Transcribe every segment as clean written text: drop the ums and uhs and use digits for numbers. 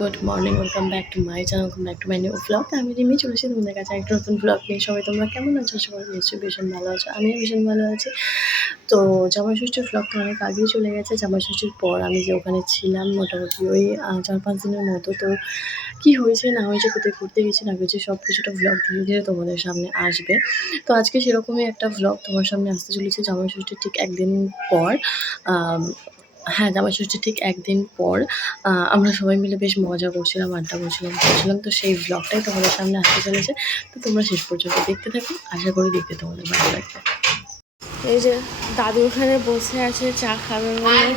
Good morning, welcome back to my channel, welcome back to my new blog. আমি রিমি চলে এসেছি তোমাদের কাছে একটা নতুন ব্লগ নিয়ে। সবাই তোমরা কেমন আছো? সবাই নিশ্চয়ই ভীষণ ভালো আছো, আমিও ভীষণ ভালো আছি। তো জামাই ষষ্ঠীর ব্লগ তো অনেক আগেই চলে গেছে। জামাই ষষ্ঠীর পর আমি যে ওখানে ছিলাম মোটামুটি ওই 4-5 দিনের মতো। তো কী হয়েছে না হয়েছে, কোথায় ঘুরতে গেছি না গেছি সব কিছুটা ব্লগ ধীরে ধীরে তোমাদের সামনে আসবে। তো আজকে সেরকমই একটা ব্লগ তোমার সামনে আসতে চলেছে জামাই ষষ্ঠীর ঠিক একদিন পর। হ্যাঁ, জামাই ষষ্ঠীর ঠিক একদিন পর আমরা সবাই মিলে বেশ মজা করছিলাম, আড্ডা করছিলাম। তো সেই ব্লগটাই তোমাদের সামনে আসতে চলেছে। তো তোমরা শেষ পর্যন্ত দেখতে থাকো, আশা করি দেখতে তোমাদের ভালো লাগবে। এই যে দাদু ওখানে বসে আছে চা খাবে বলে।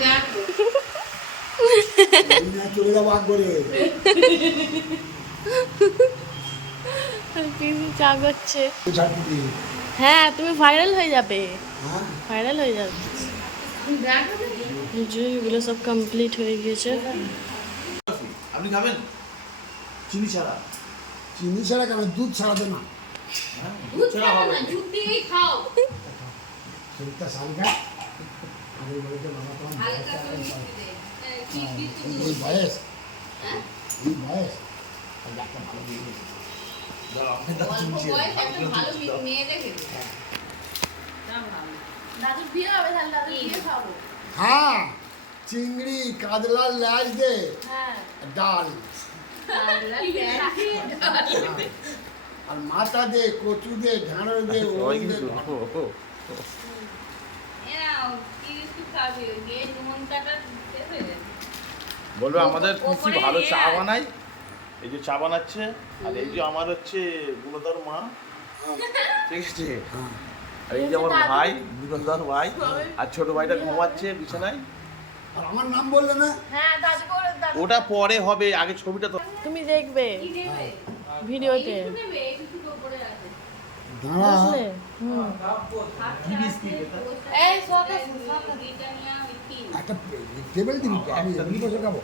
চা করছে। হ্যাঁ, তুমি ভাইরাল হয়ে যাবে, ভাইরাল হয়ে যাবে। এগুলো সব কমপ্লিট হয়ে গিয়েছে। আপনি খাবেন চিনি ছাড়া? চিনি ছাড়া কেন, দুধ ছাড়া তো না। দুধ ছাড়া হবে, দুধ দিয়েই খাও। সেটা সালকা আমি বলতে বাবা তোমার হালকা করে মিশিয়ে দে। এই বয়স এই বয়স একটা ভালো দিয়ে দাও। আপনি দাও চিনি ছাড়া একটা ভালো মেয়ে দেখে দাদু বিয়ে হবে, তাহলে দাদু বিয়ে খাবো। হ্যাঁ, চিংড়ি কাতলার ল্যাজ দে, হ্যাঁ ডাল আর মাথা দে, কচু দে, ঢাঁড়ো দে, ওই দে। বলবে আমাদের খুব ভালো চা বানাই। এই যে চা বানাচ্ছে, আর এই যে আমার হচ্ছে গুণধর মা, ঠিক আছে, আর এই যে আমার ভাই গুণধর ভাই, আর ছোট ভাইটা ঘুমাচ্ছে বিছানায়। আর আমার নাম বললে না? হ্যাঁ দাদু বলে, ওটা পরে হবে, আগে ছবিটা তো তুমি দেখবে ভিডিওতে। দাঁড়া একটা টেবিল দিবি, আমি এমনি বসে খাবো।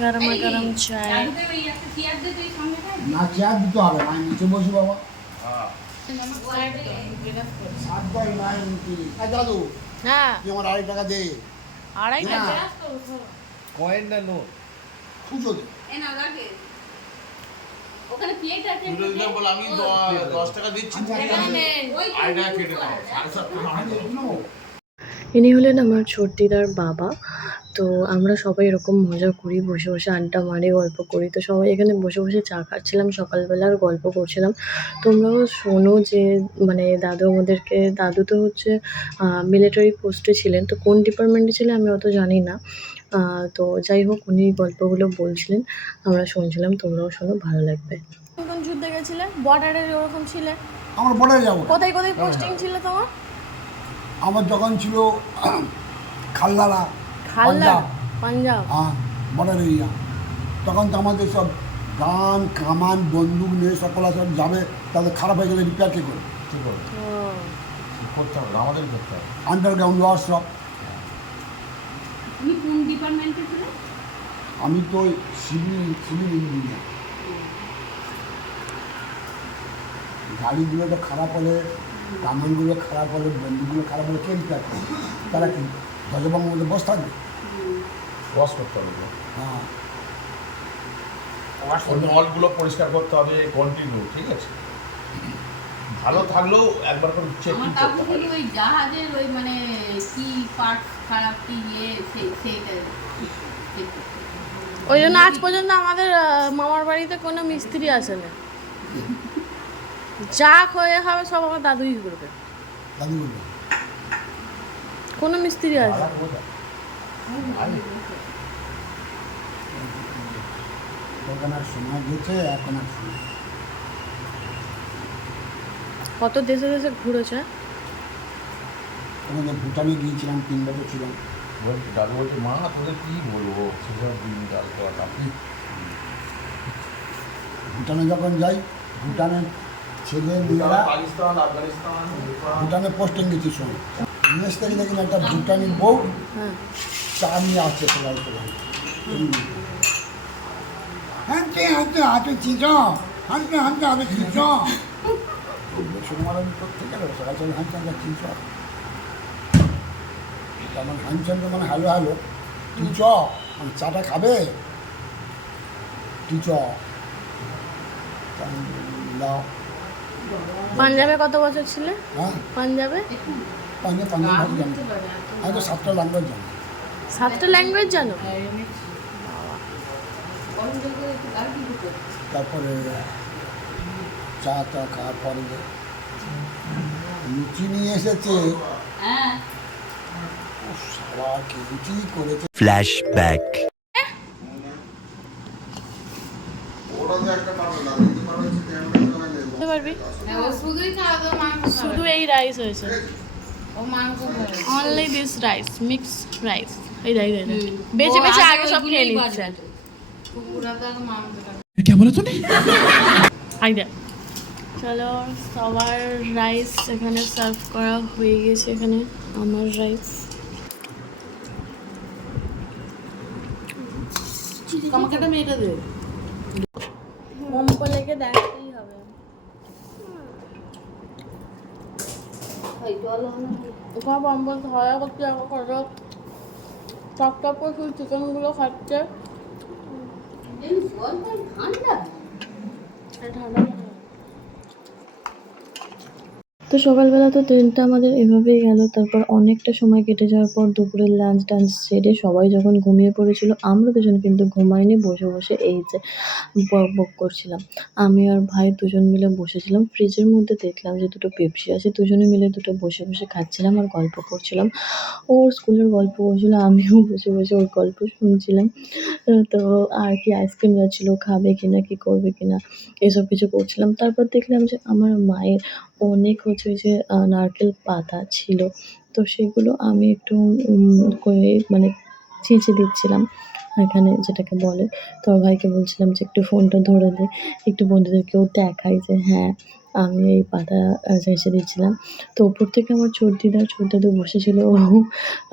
গরমা গরম চায়। না চেয়ার দিতে হবে, আমি নিচে বসি বাবা। দাদু হ্যাঁ, তুই আমার 2.5 টাকা দে। 2.5 টাকা কয়েন না নোট খুঁজো দে। ওখানে প্লেট আছে, বলে আমি 10 টাকা দিচ্ছি, ইনি হলেন আমার ছোটদিদার বাবা। তো আমরা সবাই এরকম মজা করি, বসে বসে আড্ডা মারি, গল্প করি। তো সবাই এখানে বসে বসে চা খাচ্ছিলাম সকালবেলার, গল্প করছিলাম। তোমরাও শোনো যে মানে দাদু আমাদেরকে, দাদু তো হচ্ছে মিলিটারি পোস্টে ছিলেন, তো কোন ডিপার্টমেন্টে ছিলেন আমি অত জানি না। তো যাই হোক, উনি গল্পগুলো বলছিলেন, আমরা শুনছিলাম। তোমরাও শোনো, ভালো লাগবে। কোন যুদ্ধে গেছিলে? বর্ডারে ওরকম ছিলে? আমার বর্ডারে যাবো। কোথায় কোথায় পোস্টিং ছিল তোমার? আমার যখন ছিল খালদারা, পাঞ্জাব, হ্যাঁ বর্ডার এরিয়া, তখন তো আমাদের সব গান কামান বন্দুক নিয়ে সকলা সব যাবে, তাদের খারাপ হয়ে গেলে রিপেয়ার কে করে? ঠিক করে করতে হবে, আমাদের করতে হবে। আন্ডারগ্রাউন্ড ওয়ার সব। তুমি কোন ডিপার্টমেন্টে ছিলে? আমি তো সিভিল ইঞ্জিনিয়ার। গাড়িগুলো তো খারাপ হলে, কামানগুলো খারাপ হলে, বন্দুকগুলো খারাপ হলে কে রিপেয়ার করে? তারা কি ধ্বজভঙ্গের মধ্যে বস থাকবে? ওয়াশ করতে হবে, হ্যাঁ, নলগুলো পরিষ্কার করতে হবে কন্টিনিউ, ঠিক আছে? ভালো থাকলেও একবার করে চেকিং আমার করতে কাকু হবে। ওই জাহাজের ওই মানে কি পার্ট খারাপ কি সেইটা ওই জন্য আজ পর্যন্ত আমাদের মামার বাড়িতে কোনো মিস্ত্রি আসে না। যা হয়ে হবে সব আমার দাদুই করবে, দাদু বলবে কোনো মিস্ত্রি আসে না। তখন আর সময় গেছে, এখন আর সময়। কত দেশে দেশে ঘুরেছে। আমাদের ভুটানে গিয়েছিলাম, 3 বছর ছিলাম। দাদু বলছে মা তোদের কি বলবো, সেসব দিন কাল করা। ভুটানে যখন যাই, ভুটানের ছেলে মেয়েরা, পাকিস্তান, আফগানিস্তান, ভুটানে পোস্টিং গেছি সময়, মেস থেকে দেখলাম একটা ভুটানি বউ হ্যাঁ, চা নিয়ে আসছে সবাই সবাই। হাঁটতে হাঁটতে হাতে চিজ, হাঁটতে হাঁটতে হাতে চিজ। বেসরমার আমি করতে গেল সকাল সকাল হাঁটতে হাঁটতে চিজ। আমার হাঁটছেন তো মানে হ্যালো হ্যালো, তুই চ চাটা খাবে? তুই চ দাও। পাঞ্জাবে কত বছর ছিলে? হ্যাঁ পাঞ্জাবে পাঞ্জাব ভাষা জানি। আমি তো 7টা ল্যাঙ্গুয়েজ জানি। 7টা ল্যাঙ্গুয়েজ জানো? তারপরে চা টা খাওয়ার পরে লুচি নিয়ে এসেছে। হ্যাঁ সারা কি লুচি করেছে। Flashback. বুঝতে পারবি? ও শুধুই খাওয়া দাওয়া মাংস শুধু এই রাইস হয়েছে, ও মাংস খাবে only this rice, mix rice. এই রাইস বেঁচে বেঁচে আগে সব খেয়ে নিচ্ছে। কুকুরা তো আগে মাংসটা আই দেখ, চলো সবার রাইস এখানে সার্ভ করা হয়ে গেছে। এখানে আমার রাইস আমাকে একটা মেয়েটা দে মম্পলেকে দেখতেই হবে। ওখানে পম্পল খাওয়া করতে যাবো, কত টপ টপ করে শুধু চিকেনগুলো খাচ্ছে। ঠান্ডা তো সকালবেলা তো ট্রেনটা আমাদের এভাবেই গেল। তারপর অনেকটা সময় কেটে যাওয়ার পর দুপুরের লাঞ্চ টাঞ্চ সেরে সবাই যখন ঘুমিয়ে পড়েছিল, আমরা দুজন কিন্তু ঘুমাইনি, বসে বসে এই যে বক বক করছিলাম। আমি আর ভাই দুজন মিলে বসেছিলাম, ফ্রিজের মধ্যে দেখলাম যে দুটো পেপসি আছে, দুজনে মিলে দুটো বসে বসে খাচ্ছিলাম আর গল্প করছিলাম। ওর স্কুলের গল্প করছিল, আমিও বসে বসে ওর গল্প শুনছিলাম। তো আর কি আইসক্রিম যাচ্ছিলো, খাবে কিনা, কি করবে কিনা, এসব কিছু করছিলাম। তারপর দেখলাম যে আমার মায়ের অনেক হচ্ছে ওই যে নারকেল পাতা ছিল, তো সেগুলো আমি একটু করে মানে ছেঁচে দিচ্ছিলাম এখানে, যেটাকে বলে। তো আমার ভাইকে বলছিলাম যে একটু ফোনটা ধরে দে, একটু বন্ধুদেরকেও দেখাই যে হ্যাঁ আমি এই পাতা ছেঁচে দিচ্ছিলাম। তো ওপর থেকে আমার ছোট দাদু বসেছিল,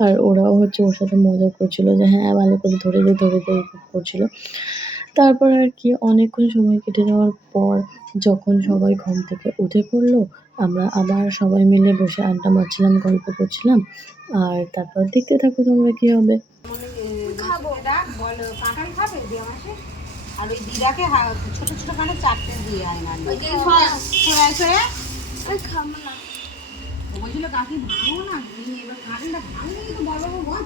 আর ওরাও হচ্ছে ওর সাথে মজা করছিল যে হ্যাঁ ভালো করে ধরে দে এরকম করছিল। তারপর আর কি অনেকক্ষণ সময় কেটে যাওয়ার পর যখন সবাই ঘুম থেকে উঠে পড়লো, আমরা আবার সবাই মিলে বসে আড্ডা মারছিলাম, গল্প করছিলাম। আর তারপর দেখতে থাকো তোমরা কি হবে। খাবো বলো কাঁঠাল খাবে দিয়ে মাসে আর ওই দিদাকে ছোট ছোট কানে চারটে দিয়ে আয় না ওই যে খাবো না বলছিল কাকি ভাঙো না এবার কাঁঠালটা ভাঙলে কিন্তু বড় বড়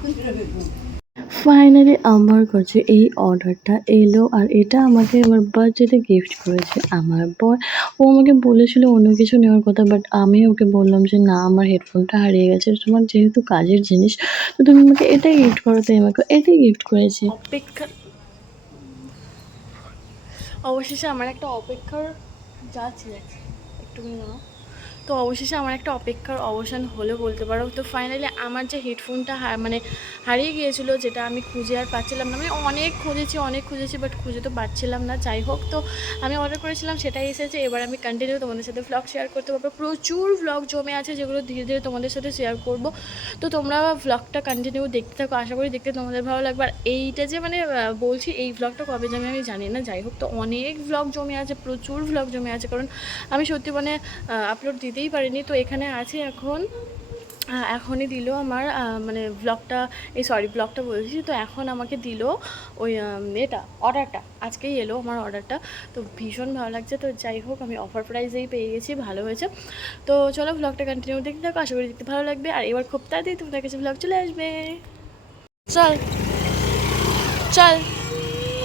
ফাইনালি আমার কাছে এই অর্ডারটা এলো, আর এটা আমাকে আমার বার্থডেতে গিফট করেছে আমার বর। ও আমাকে বলেছিল অন্য কিছু নেওয়ার কথা, বাট আমি ওকে বললাম যে না, আমার হেডফোনটা হারিয়ে গেছে, তোমার যেহেতু কাজের জিনিস তো তুমি আমাকে এটাই গিফট করো, তাই আমাকে এটাই গিফট করেছে। অবশেষে আমার একটা অপেক্ষার ছিল একটু তো অবশেষে আমার একটা অপেক্ষার অবসান হলো বলতে পারো। তো ফাইনালি আমার যে হেডফোনটা মানে হারিয়ে গিয়েছিলো, যেটা আমি খুঁজে আর পাচ্ছিলাম না, আমি অনেক খুঁজেছি বাট খুঁজে তো পাচ্ছিলাম না। যাই হোক, তো আমি অর্ডার করেছিলাম, সেটাই এসেছে। এবার আমি কন্টিনিউ তোমাদের সাথে ভ্লগ শেয়ার করতে পারবো। প্রচুর ভ্লগ জমে আছে যেগুলো ধীরে ধীরে তোমাদের সাথে শেয়ার করব। তো তোমরা ভ্লগটা কন্টিনিউ দেখতে থাকো, আশা করি দেখতে তোমাদের ভালো লাগবে। আর এইটা যে মানে বলছি এই ভ্লগটা কবে যাবে আমি জানি না। যাই হোক, তো অনেক ভ্লগ জমে আছে, প্রচুর ভ্লগ জমে আছে, কারণ আমি সত্যি মানে আপলোড দিতেই পারিনি। তো এখানে আছে এখনই দিল আমার মানে ব্লগটা বলছি। তো এখন আমাকে দিল ওই অর্ডারটা আজকেই এলো আমার অর্ডারটা। তো ভীষণ ভালো লাগছে। তো যাই হোক, আমি অফার প্রাইসেই পেয়ে গেছি, ভালো হয়েছে। তো চলো ভ্লগটা কন্টিনিউ দেখতে থাকো, আশা করি দেখতে ভালো লাগবে। আর এবার খুব তাড়াতাড়ি তোমাদের কাছে ভ্লগ চলে আসবে। চল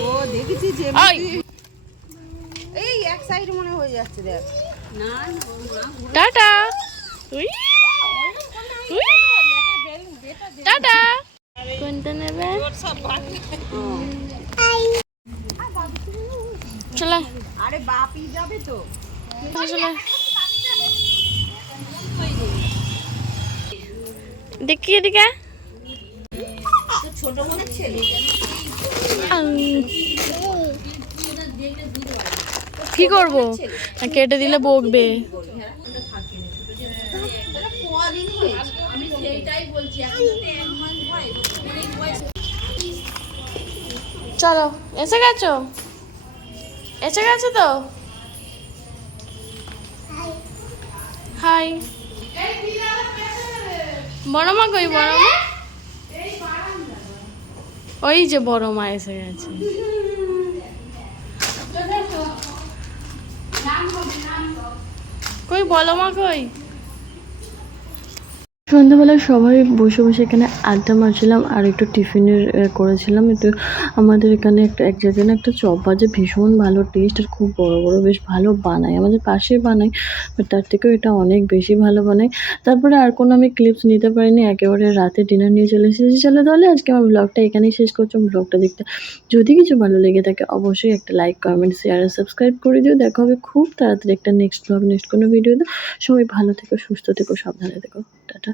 ও দেখেছি যে এই এক সাইড মনে হয়ে যাচ্ছে দেখ না টাটা, টাটা। কোনটা নেবে? চলো আরে বাপি যাবে তো চলো দেখি এদিকে। ছোট মনে ছেলে কি করবো, কেটে দিলে বকবে। চলো এসে গেছো তো। হাই, বড় মা কই? বড় মা ওই যে বড় মা এসে গেছে। কই বলো মা কই? সন্ধ্যাবেলা সবাই বসে বসে এখানে আড্ডা মারছিলাম আর একটু টিফিনের করেছিলাম। একটু আমাদের এখানে এক জায়গায় না একটা চপ ভাজে ভীষণ ভালো টেস্ট আর খুব বড় বড় বেশ ভালো বানায়, আমাদের পাশেই বানায়, বাট তার থেকেও এটা অনেক বেশি ভালো বানায়। তারপরে আর কোনো আমি ক্লিপস নিতে পারিনি, একেবারে রাতে ডিনার নিয়ে চলে এসেছি। চলো তাহলে আজকে আমার ব্লগটা এখানেই শেষ করছি। ব্লগটা দেখতে যদি কিছু ভালো লেগে থাকে অবশ্যই একটা লাইক, কমেন্ট, শেয়ার আর সাবস্ক্রাইব করে দিও। দেখা হবে খুব তাড়াতাড়ি একটা নেক্সট ব্লগ, নেক্সট কোনো ভিডিওতে। সবাই ভালো থেকো, সুস্থ থেকো, সাবধানে থেকো। টাটা।